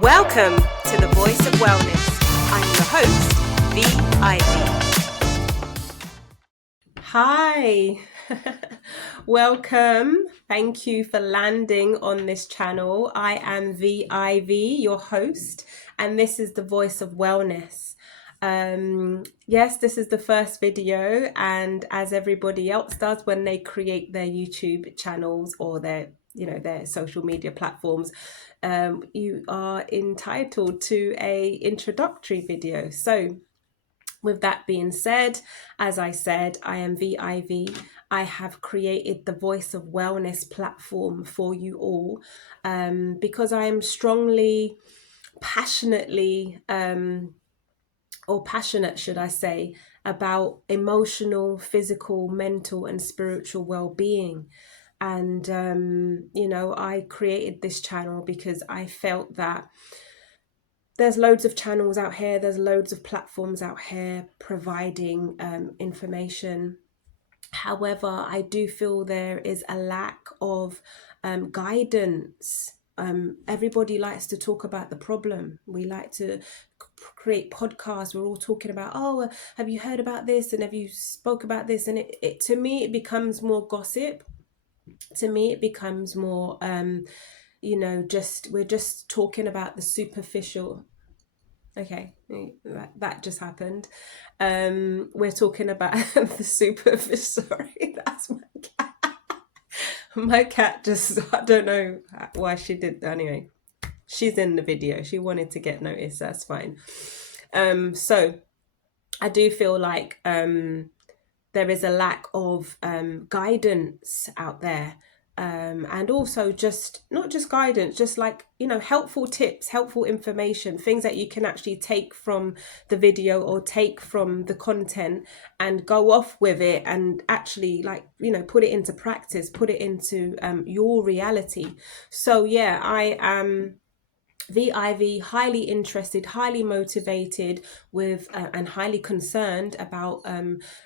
Welcome to the Voice of Wellness. I'm your host, Vee-Ivy. Hi, welcome. Thank you for landing on this channel. I am Vee-Ivy, your host, and this is the Voice of Wellness. Yes, this is the first video, and as everybody else does when they create their YouTube channels or their social media platforms, you are entitled to a introductory video. So with that being said, as I said, I am Vee-Ivy. I have created the Voice of Wellness platform for you all because I am strongly, passionately, or passionate, should I say, about emotional, physical, mental, and spiritual well-being. And, I created this channel because I felt that there's loads of channels out here, there's loads of platforms out here providing information. However, I do feel there is a lack of guidance. Everybody likes to talk about the problem. We like to create podcasts. We're all talking about, oh, have you heard about this? And have you spoke about this? And it to me, it becomes more gossip. To me, it becomes more, we're just talking about the superficial. Okay, that just happened. We're talking about the superficial. Sorry, that's my cat. My cat just, I don't know why she did. Anyway, she's in the video. She wanted to get noticed. That's fine. So I do feel like there is a lack of guidance out there. And also just not just guidance, just like, helpful tips, helpful information, things that you can actually take from the video or take from the content and go off with it and actually put it into practice, put it into your reality. So yeah, I am Vee-Ivy, highly interested, highly motivated with and highly concerned about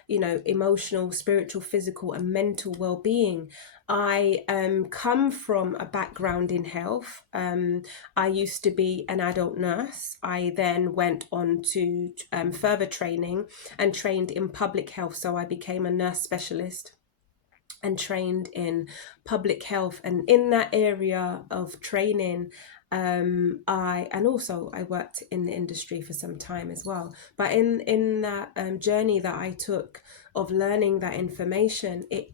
emotional, spiritual, physical and mental well-being. I come from a background in health. I used to be an adult nurse. I then went on to further training and trained in public health. So I became a nurse specialist and trained in public health. And in that area of training, I worked in the industry for some time as well. But in that journey that I took of learning that information, it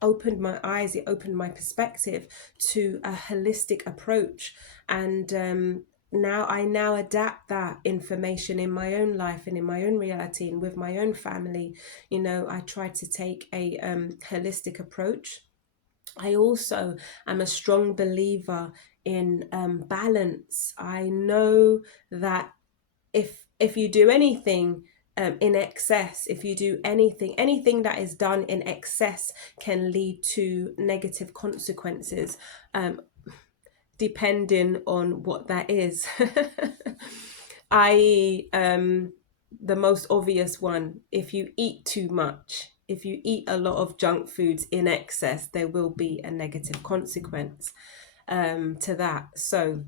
opened my eyes, it opened my perspective to a holistic approach. And now I adapt that information in my own life and in my own reality and with my own family. I try to take a holistic approach. I also am a strong believer in balance. I know that if you do anything in excess, if you do anything that is done in excess can lead to negative consequences, depending on what that is. The most obvious one, if you eat too much, if you eat a lot of junk foods in excess, there will be a negative consequence to that. So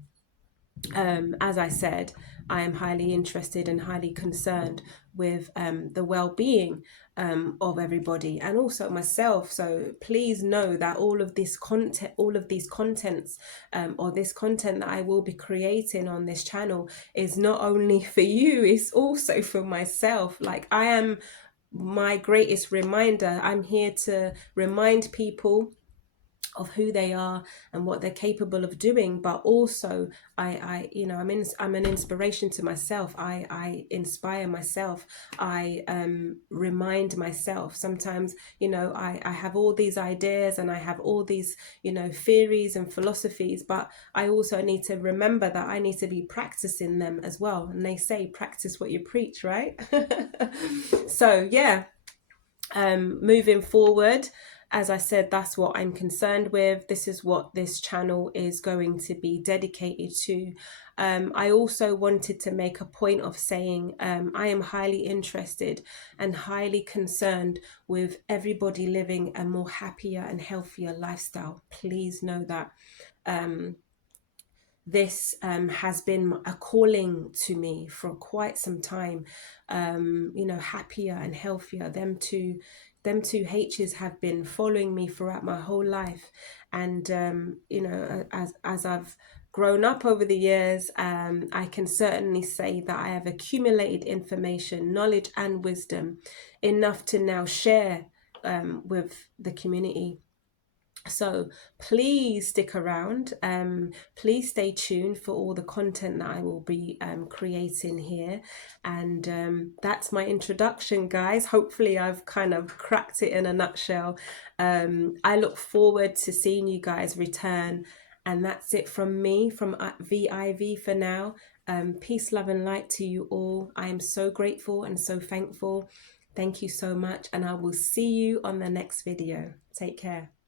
as I said, I am highly interested and highly concerned with the well-being of everybody and also myself. So please know that all of these contents or this content that I will be creating on this channel is not only for you, it's also for myself. Like, I am my greatest reminder. I'm here to remind people of who they are and what they're capable of doing, but also I'm an inspiration to myself. I inspire myself. I remind myself. Sometimes I have all these ideas and I have all these theories and philosophies, but I also need to remember that I need to be practicing them as well. And they say practice what you preach, right? So yeah, moving forward, as I said, that's what I'm concerned with. This is what this channel is going to be dedicated to. I also wanted to make a point of saying I am highly interested and highly concerned with everybody living a more happier and healthier lifestyle. Please know that. this has been a calling to me for quite some time. You know, happier and healthier. Them two H's have been following me throughout my whole life, and you know, as I've grown up over the years, I can certainly say that I have accumulated information, knowledge, and wisdom enough to now share with the community. So please stick around. Please stay tuned for all the content that I will be creating here. And that's my introduction, guys. Hopefully I've kind of cracked it in a nutshell. I look forward to seeing you guys return. And that's it from me, from Vee-Ivy for now. Peace, love, and light to you all. I am so grateful and so thankful. Thank you so much. And I will see you on the next video. Take care.